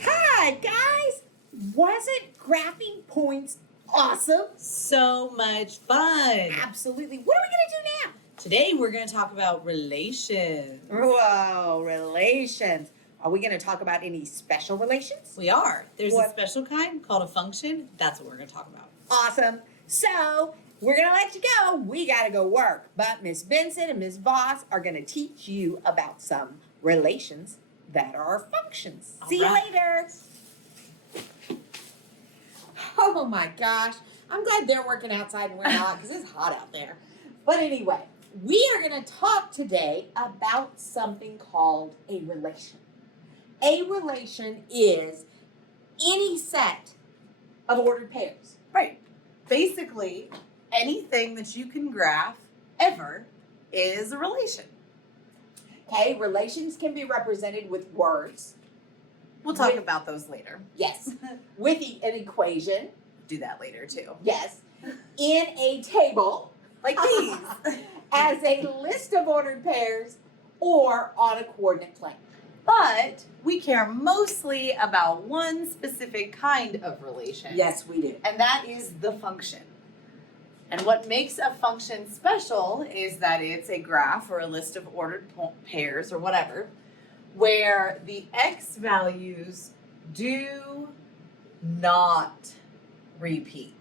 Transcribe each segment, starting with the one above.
Hi, guys! Wasn't graphing points awesome? So much fun. Absolutely. What are we going to do now? Today we're going to talk about relations. Whoa, relations. Are we going to talk about any special relations? We are. There's What? a special kind called a function. That's what we're going to talk about. Awesome. So, we're going to let you go. We got to go work. But Miss Benson and Miss Voss are going to teach you about some relations that are functions. See you later. Oh my gosh. I'm glad they're working outside and we're not because it's hot out there. But anyway, we are going to talk today about something called a relation. A relation is any set of ordered pairs. Right. Basically, anything that you can graph ever is a relation. Okay, relations can be represented with words. We'll talk about those later. Yes. With an equation. Do that later too. Yes. In a table. Like these. As a list of ordered pairs or on a coordinate plane. But we care mostly about one specific kind of relation. Yes, we do. And that is the function. And what makes a function special is that it's a graph or a list of ordered pairs or whatever, where the x values do not repeat.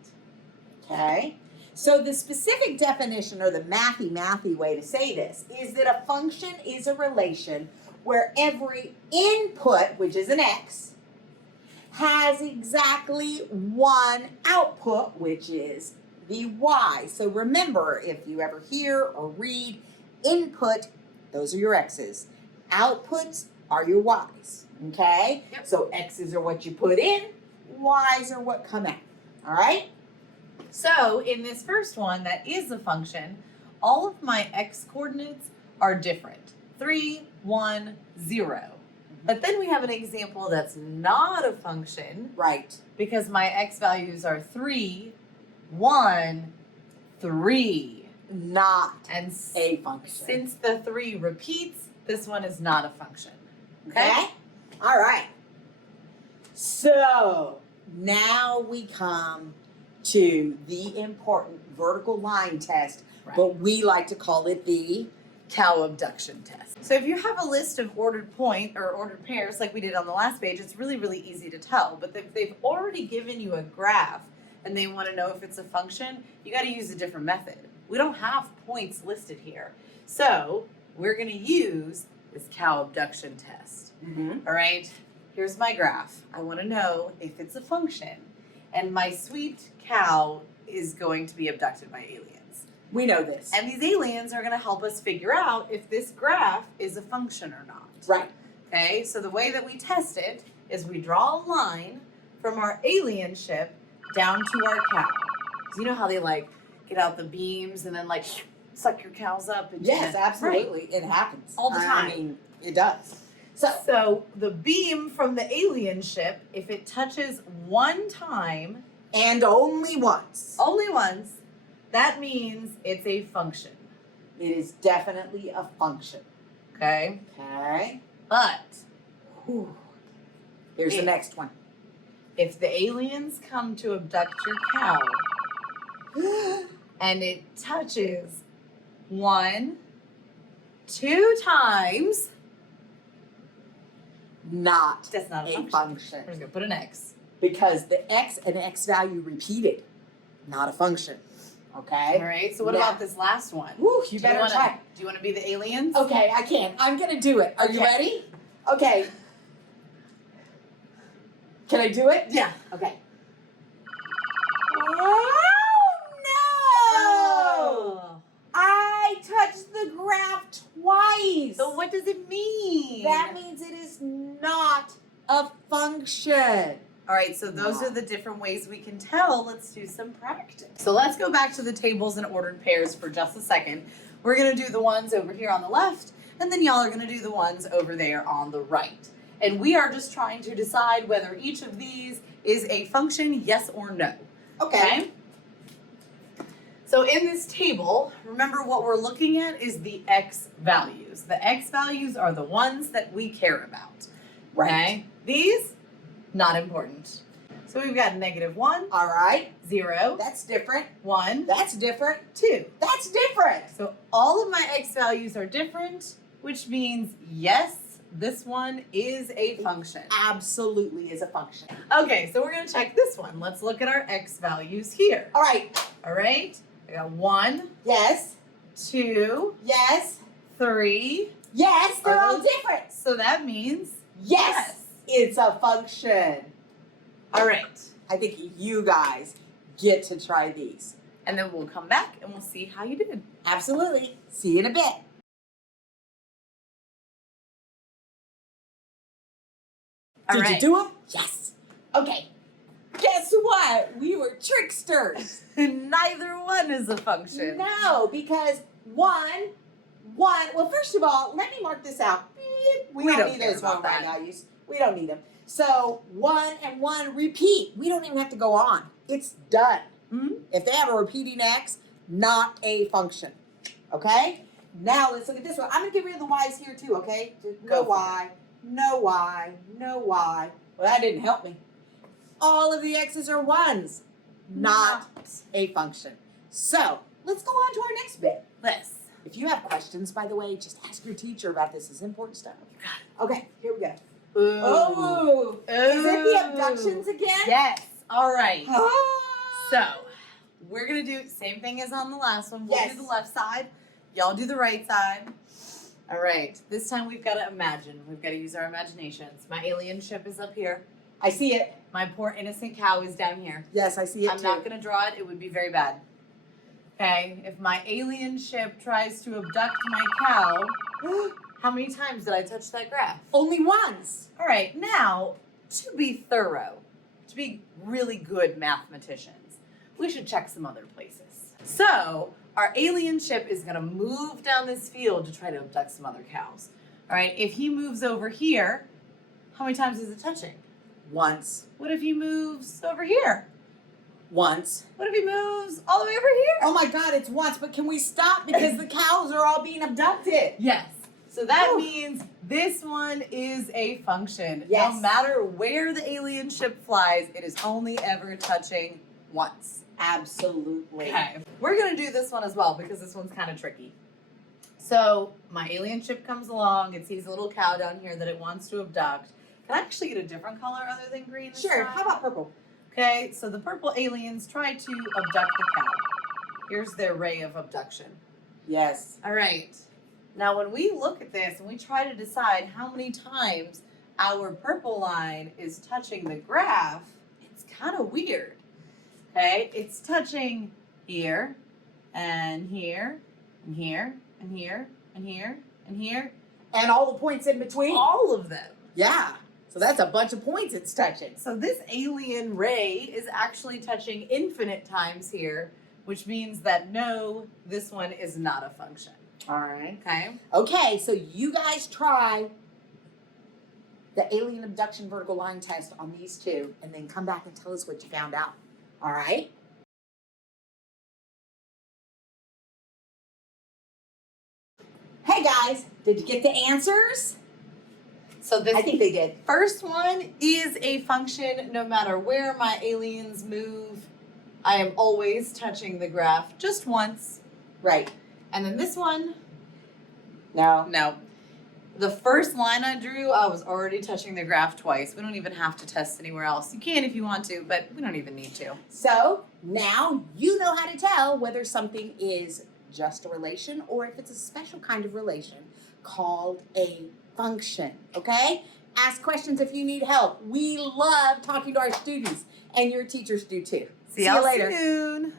Okay. So the specific definition or the mathy way to say this is that a function is a relation where every input, which is an x, has exactly one output, which is the y. So remember, if you ever hear or read input, those are your x's. Outputs are your y's, okay? Yep. So x's are what you put in, y's are what come out, all right? So in this first one, that is a function, all of my x coordinates are different. 3, 1, 0. But then we have an example that's not a function. Right. Because my x values are 3, 1, 3. Not And a function. since the 3 repeats, this one is not a function. Okay? All right. So now we come to the important vertical line test, Right. but we like to call it the Cow abduction test. So if you have a list of ordered pairs like we did on the last page, it's really, really easy to tell. But if they've already given you a graph and they want to know if it's a function, you got to use a different method. We don't have points listed here. So we're going to use this cow abduction test. All right, here's my graph. I want to know if it's a function. And my sweet cow is going to be abducted by aliens. We know this. And these aliens are going to help us figure out if this graph is a function or not. Right. Okay, so the way that we test it is we draw a line from our alien ship down to our cow. So you know how they like get out the beams and then like suck your cows up? And Yes, absolutely. It happens. All the time. I mean, it does. So the beam from the alien ship, if it touches one time, And only once. only once, that means it's a function. It is definitely a function. Okay? Okay. But Whew. Here's the next one. if the aliens come to abduct your cow and it touches 1, 2 times, Not that's not a a function. function. We're just going to put an X. Because the x and x value repeated. Not a function. Okay? All right, so what Now- about this last one? Woo, you Do better wanna- try. Do you want to be the aliens? Okay, I can. I'm going to do it. Are you Okay. ready? Okay. Can I do it? Yeah. Okay. Oh, I touched the graph twice. so what does it mean? That means it is not a function. All right, so those are the different ways we can tell. Let's do some practice. So let's go back to the tables and ordered pairs for just a second. We're going to do the ones over here on the left, and then y'all are going to do the ones over there on the right. And we are just trying to decide whether each of these is a function, yes or no. Okay. So in this table, remember what we're looking at is the x values. The x values are the ones that we care about. Right. Okay? These, not important. So we've got -1, All right. 0, That's different. 1, That's different. 2. That's different. So all of my x values are different, which means yes, this one is a function. Absolutely is a function. Okay, so we're going to check this one. Let's look at our x values here. All right. All right? I got 1, Yes. 2, Yes. 3. Yes. They're Are all those- different. So that means Yes. It's a function. All right. I think you guys get to try these. And then we'll come back and we'll see how you did. Absolutely. See you in a bit. All Did right. you do them? Yes. Okay. Guess what? We were tricksters. Neither one is a function. No, because one. Well, first of all, let me mark this out. Beep. We don't need care those about one right that. values. We don't need them. So 1 and 1 repeat. We don't even have to go on. It's done. Mhm. If they have a repeating x, not a function. Okay? Now let's look at this one. I'm gonna get rid of the y's here too, okay? Go No for y, no y, no y. Well, that didn't help me. All of the x's are 1s, not a function. So let's go on to our next bit. This. If you have questions, by the way, just ask your teacher about this. It's important stuff. You got Okay, here we go. Ooh. Oh, is it the Ooh. abductions again? Yes. All right. Ah. So we're gonna do same thing as on the last one. We'll Yes. do the left side. Y'all do the right side. All right. This time we've got to imagine. We've got to use our imaginations. My alien ship is up here. I see it. My poor innocent cow is down here. Yes, I see it I'm too. not gonna draw it. It would be very bad. Okay. If my alien ship tries to abduct my cow, how many times did I touch that graph? Only once. All right, now, to be thorough, to be really good mathematicians, we should check some other places. So, our alien ship is going to move down this field to try to abduct some other cows. All right, if he moves over here, how many times is it touching? Once. What if he moves over here? Once. What if he moves all the way over here? Oh my God, it's once, but can we stop because the cows are all being abducted? Yes. So that Whew. means this one is a function. Yes. No matter where the alien ship flies, it is only ever touching once. Absolutely. Okay. We're going to do this one as well because this one's kind of tricky. So my alien ship comes along. It sees a little cow down here that it wants to abduct. Can I actually get a different color other than green this Sure. time? How about purple? Okay, so the purple aliens try to abduct the cow. Here's their ray of abduction. Yes. All right. Now, when we look at this and we try to decide how many times our purple line is touching the graph, it's kind of weird. Okay, it's touching here, and here, and here, and here, and here, and here. And all the points in between? All of them. Yeah. So that's a bunch of points it's touching. So this alien ray is actually touching infinite times here, which means that no, this one is not a function. All right. Okay? Okay, so you guys try the alien abduction vertical line test on these two, and then come back and tell us what you found out. All right? Hey guys, did you get the answers? So this I think they did. first one is a function no matter where my aliens move. I am always touching the graph just once. Right. And then this one, No. no. The first line I drew, I was already touching the graph twice. We don't even have to test anywhere else. You can if you want to, but we don't even need to. So now you know how to tell whether something is just a relation or if it's a special kind of relation called a function, okay? Ask questions if you need help. We love talking to our students, and your teachers do too. See you y'all later. soon.